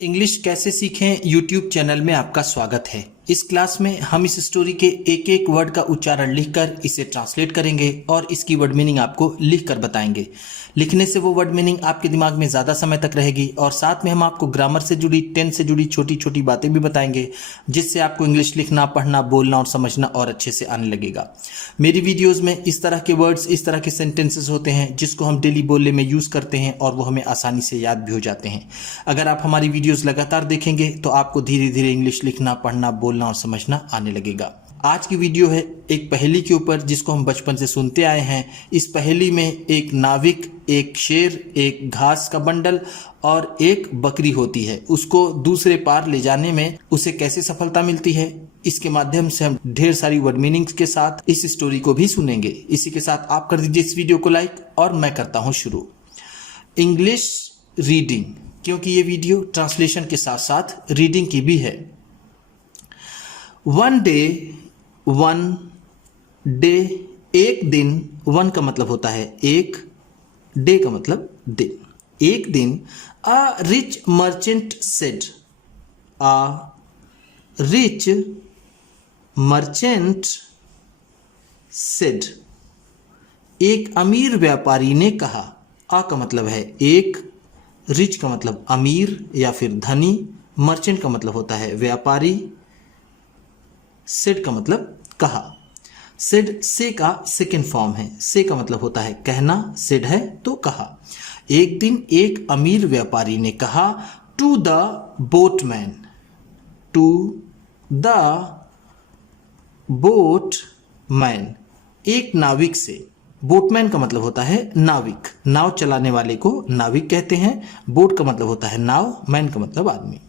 English कैसे सीखें YouTube channel में आपका स्वागत है। इस क्लास में हम इस स्टोरी के एक एक वर्ड का उच्चारण लिखकर इसे ट्रांसलेट करेंगे और इसकी वर्ड मीनिंग आपको लिखकर बताएंगे। लिखने से वो वर्ड मीनिंग आपके दिमाग में ज़्यादा समय तक रहेगी और साथ में हम आपको ग्रामर से जुड़ी, टेंस से जुड़ी छोटी छोटी बातें भी बताएंगे, जिससे आपको इंग्लिश लिखना, पढ़ना, बोलना और समझना और अच्छे से आने लगेगा। मेरी वीडियोज़ में इस तरह के वर्ड्स, इस तरह के सेंटेंसेस होते हैं जिसको हम डेली बोलने में यूज़ करते हैं और वो हमें आसानी से याद भी हो जाते हैं। अगर आप हमारी वीडियोस लगातार देखेंगे तो आपको धीरे धीरे इंग्लिश लिखना, पढ़ना, बोलना और समझना आने लगेगा। आज की वीडियो है एक पहेली के ऊपर जिसको हम बचपन से सुनते आए हैं। इस पहेली में एक नाविक, एक शेर, एक घास का बंडल और एक बकरी होती है। उसको दूसरे पार ले जाने में उसे कैसे सफलता मिलती है, इसके माध्यम से हम ढेर सारी वर्ड मीनिंग्स के साथ इस स्टोरी को भी सुनेंगे। इसी के साथ आप कर दीजिए इस वीडियो को लाइक और मैं करता हूँ शुरू। इंग्लिश रीडिंग, क्योंकि ये वीडियो ट्रांसलेशन के साथ साथ रीडिंग की भी है। वन डे, एक दिन। वन का मतलब होता है एक, डे का मतलब दिन। एक दिन a rich merchant said, a rich merchant said, एक अमीर व्यापारी ने कहा। आ का मतलब है एक, रिच का मतलब अमीर या फिर धनी, मर्चेंट का मतलब होता है व्यापारी, सेड का मतलब कहा। सेड से का सेकेंड फॉर्म है। से का मतलब होता है कहना, सेड है तो कहा। एक दिन एक अमीर व्यापारी ने कहा to the boatman, to the boatman, एक नाविक से। बोटमैन का मतलब होता है नाविक, नाव चलाने वाले को नाविक कहते हैं। बोट का मतलब होता है नाव, मैन का मतलब आदमी।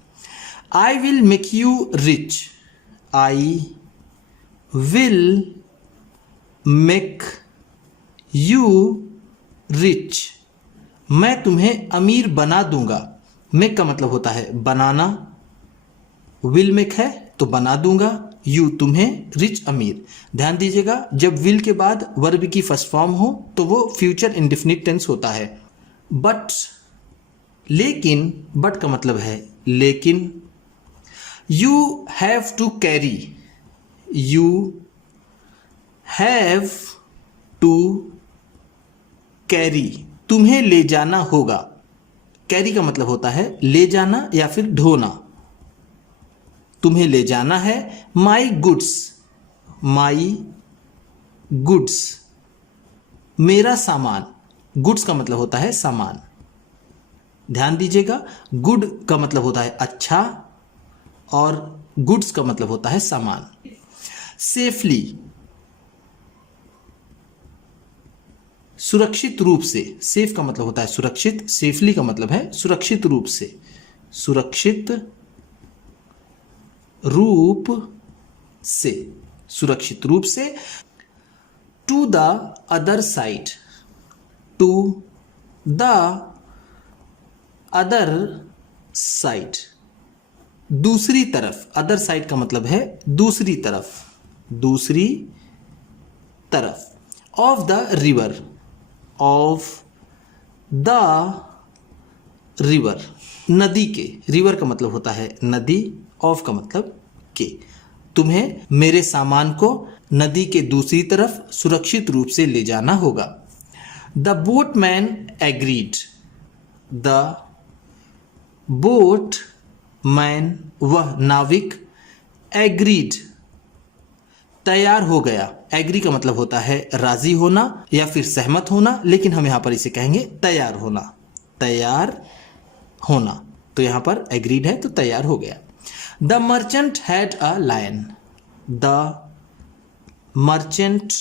I will make you rich, I will make you rich, मैं तुम्हें अमीर बना दूंगा। मेक का मतलब होता है बनाना, विल मेक है तो बना दूंगा, यू तुम्हें, रिच अमीर। ध्यान दीजिएगा, जब विल के बाद वर्ब की फर्स्ट फॉर्म हो तो वो फ्यूचर इंडेफिनिट टेंस होता है। बट, लेकिन, बट का मतलब है लेकिन। You have to carry, you have to carry, तुम्हें ले जाना होगा। कैरी का मतलब होता है ले जाना या फिर ढोना। तुम्हें ले जाना है। माई गुड्स, माई गुड्स, मेरा सामान। गुड्स का मतलब होता है सामान। ध्यान दीजिएगा, गुड का मतलब होता है अच्छा और गुड्स का मतलब होता है सामान। सेफली, सुरक्षित रूप से। सेफ का मतलब होता है सुरक्षित, सेफली का मतलब है सुरक्षित रूप से, सुरक्षित रूप से, सुरक्षित रूप से। To the other side, to the other side, दूसरी तरफ। अदर साइड का मतलब है दूसरी तरफ, दूसरी तरफ। Of the river, of the river, नदी के। रिवर का मतलब होता है नदी, ऑफ का मतलब के। तुम्हें मेरे सामान को नदी के दूसरी तरफ सुरक्षित रूप से ले जाना होगा। The boatman agreed, the boat man, वह नाविक, एग्रीड, तैयार हो गया। एग्री का मतलब होता है राजी होना या फिर सहमत होना, लेकिन हम यहां पर इसे कहेंगे तैयार होना, तैयार होना। तो यहां पर एग्रीड है तो तैयार हो गया। The merchant had a lion, the merchant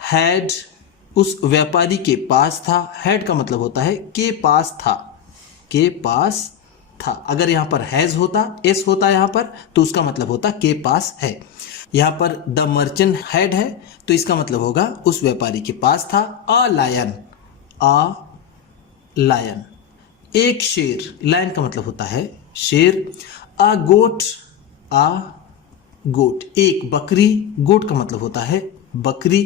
had, उस व्यापारी के पास था। हैड का मतलब होता है के पास था, के पास था। अगर यहां पर हैज होता, एस होता यहां पर, तो उसका मतलब होता के पास है। यहां पर द मर्चेंट हैड है तो इसका मतलब होगा उस व्यापारी के पास था। अ लायन, अ लायन, एक शेर। लायन का मतलब होता है शेर। अ गोट, अ गोट, एक बकरी। गोट का मतलब होता है बकरी।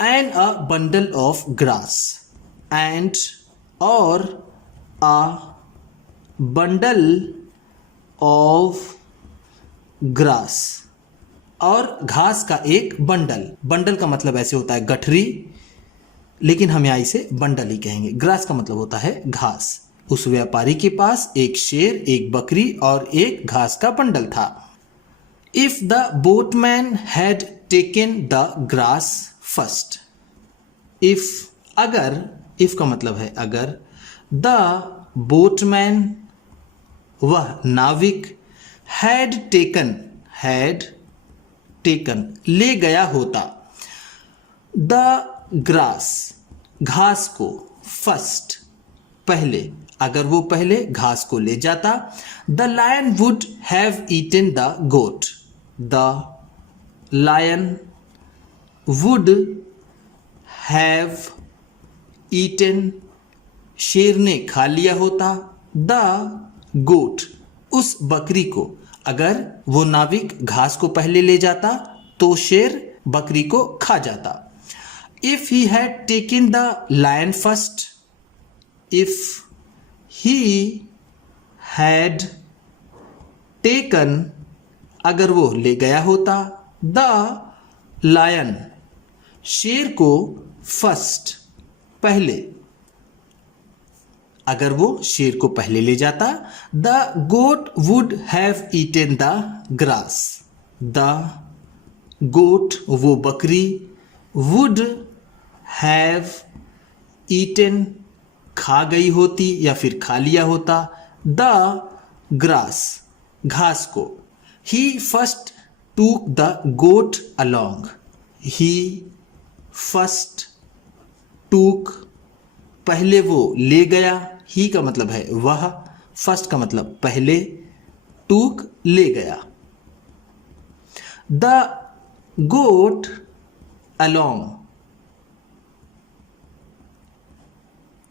And a bundle of grass, and और अ बंडल ऑफ ग्रास, और घास का एक बंडल। बंडल का मतलब ऐसे होता है गठरी, लेकिन हम यहाँ इसे बंडल ही कहेंगे। ग्रास का मतलब होता है घास। उस व्यापारी के पास एक शेर, एक बकरी और एक घास का बंडल था। If the boatman had taken the grass first, if, अगर, इफ का मतलब है अगर, द बोटमैन, वह नाविक, हैड टेकन, ले गया होता, द ग्रास, घास को, फर्स्ट, पहले, अगर वो पहले घास को ले जाता, the lion would have eaten the goat, the lion would have eaten, शेर ने खा लिया होता, द गोट, उस बकरी को। अगर वो नाविक घास को पहले ले जाता तो शेर बकरी को खा जाता। If he had taken the lion first, if he had taken, अगर वो ले गया होता, द लायन, शेर को, फर्स्ट, पहले, अगर वो शेर को पहले ले जाता, the goat would have eaten the grass, the goat, वो बकरी, वुड हैव ईटन, खा गई होती या फिर खा लिया होता, द ग्रास, घास को। He first took the goat along, he first took, पहले वो ले गया, ही का मतलब है वह, फर्स्ट का मतलब पहले, टूक ले गया, द गोट अलोंग,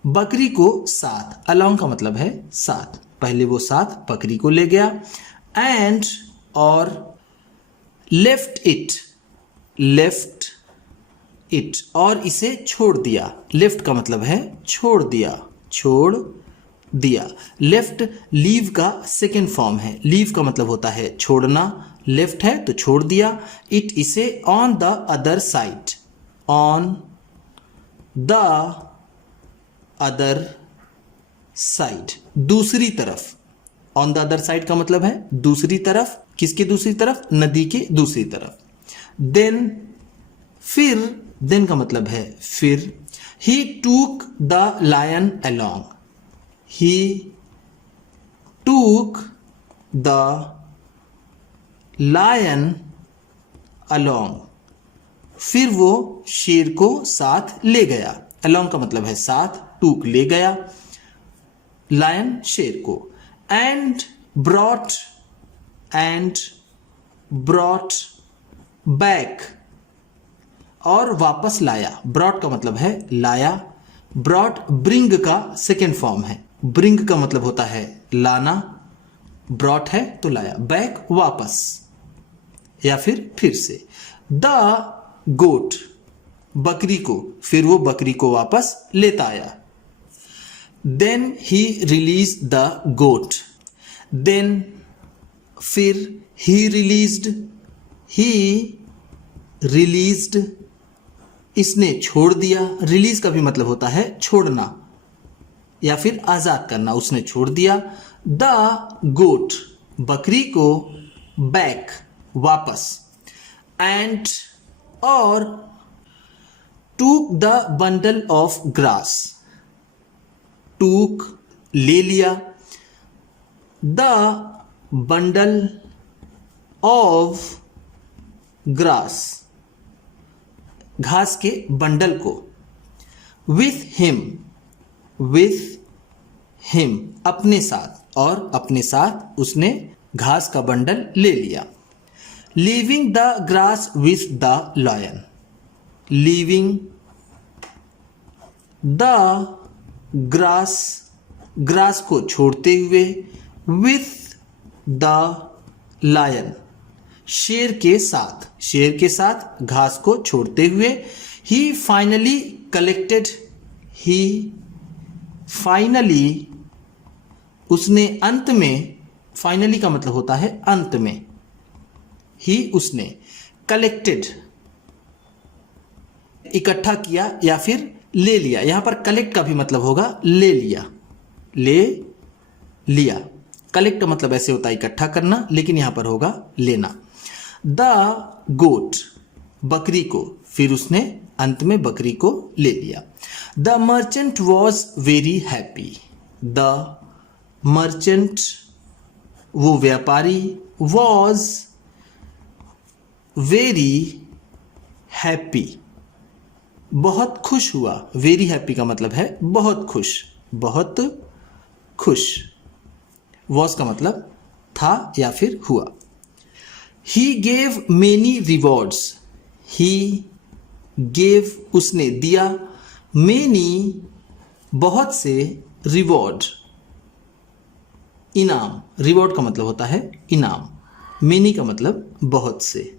बकरी को साथ, अलोंग का मतलब है साथ, पहले वो साथ बकरी को ले गया, एंड, और, लेफ्ट इट, और इसे छोड़ दिया। लेफ्ट का मतलब है छोड़ दिया। लेफ्ट लीव का सेकेंड फॉर्म है। लीव का मतलब होता है छोड़ना, लेफ्ट है तो छोड़ दिया। इट, इसे, ऑन द अदर साइड, दूसरी तरफ। ऑन द अदर साइड का मतलब है दूसरी तरफ। किसकी दूसरी तरफ? नदी के दूसरी तरफ। देन, फिर, देन का मतलब है फिर। ही took the lion along, he took the lion along, फिर वो शेर को साथ ले गया। अलोंग का मतलब है साथ, टूक ले गया, लायन शेर को। एंड ब्रॉट बैक, और वापस लाया। ब्रॉट का मतलब है लाया। ब्रॉट ब्रिंग का सेकेंड फॉर्म है। ब्रिंग का मतलब होता है लाना, ब्रॉट है तो लाया। बैक वापस या फिर से। द गोट, बकरी को, फिर वो बकरी को वापस लेता आया। Then he release the goat, then, फिर, ही रिलीज्ड, इसने छोड़ दिया। रिलीज का भी मतलब होता है छोड़ना या फिर आजाद करना। उसने छोड़ दिया। द गोट, बकरी को, बैक, वापस। एंड, और, took the bundle of grass, टूक ले लिया। द बंडल ऑफ ग्रास, घास के बंडल को। विथ हिम, अपने साथ, और अपने साथ उसने घास का बंडल ले लिया। Leaving the grass with the lion, leaving the grass को छोड़ते हुए, विथ द लायन, शेर के साथ घास को छोड़ते हुए। ही फाइनली उसने अंत में, फाइनली का मतलब होता है अंत में। ही उसने, कलेक्टेड इकट्ठा किया या फिर ले लिया। यहां पर कलेक्ट का भी मतलब होगा ले लिया, ले लिया। कलेक्ट का मतलब ऐसे होता है इकट्ठा करना, लेकिन यहां पर होगा लेना। द गोट, बकरी को, फिर उसने अंत में बकरी को ले लिया। The merchant was very happy. The merchant, वो व्यापारी, वॉज वेरी हैप्पी, बहुत खुश हुआ। वेरी हैप्पी का मतलब है बहुत खुश, बहुत खुश। वॉज का मतलब था या फिर हुआ। He gave many rewards. He gave, उसने दिया, मेनी बहुत से, रिवॉर्ड इनाम। रिवॉर्ड का मतलब होता है इनाम, मेनी का मतलब बहुत से,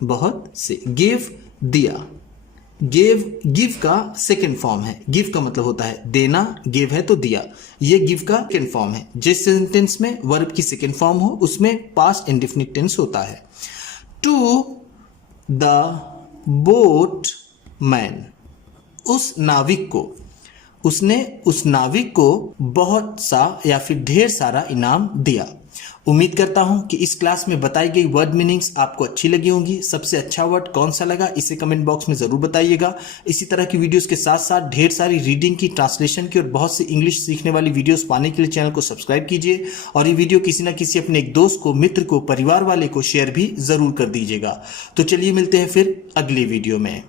बहुत से। गिव दिया, गिव, गिव का सेकेंड फॉर्म है। गिव का मतलब होता है देना, गिव है तो दिया। ये गिव का सेकेंड फॉर्म है। जिस सेंटेंस में वर्ब की सेकेंड फॉर्म हो उसमें पास्ट इंडेफिनिट टेंस होता है। टू द बोट मैन, उस नाविक को, उसने उस नाविक को बहुत सा या फिर ढेर सारा इनाम दिया। उम्मीद करता हूं कि इस क्लास में बताई गई वर्ड मीनिंग्स आपको अच्छी लगी होंगी। सबसे अच्छा वर्ड कौन सा लगा इसे कमेंट बॉक्स में जरूर बताइएगा। इसी तरह की वीडियोस के साथ साथ ढेर सारी रीडिंग की, ट्रांसलेशन की और बहुत सी इंग्लिश सीखने वाली वीडियोस पाने के लिए चैनल को सब्सक्राइब कीजिए और ये वीडियो किसी न किसी अपने एक दोस्त को, मित्र को, परिवार वाले को शेयर भी जरूर कर दीजिएगा। तो चलिए मिलते हैं फिर अगली वीडियो में।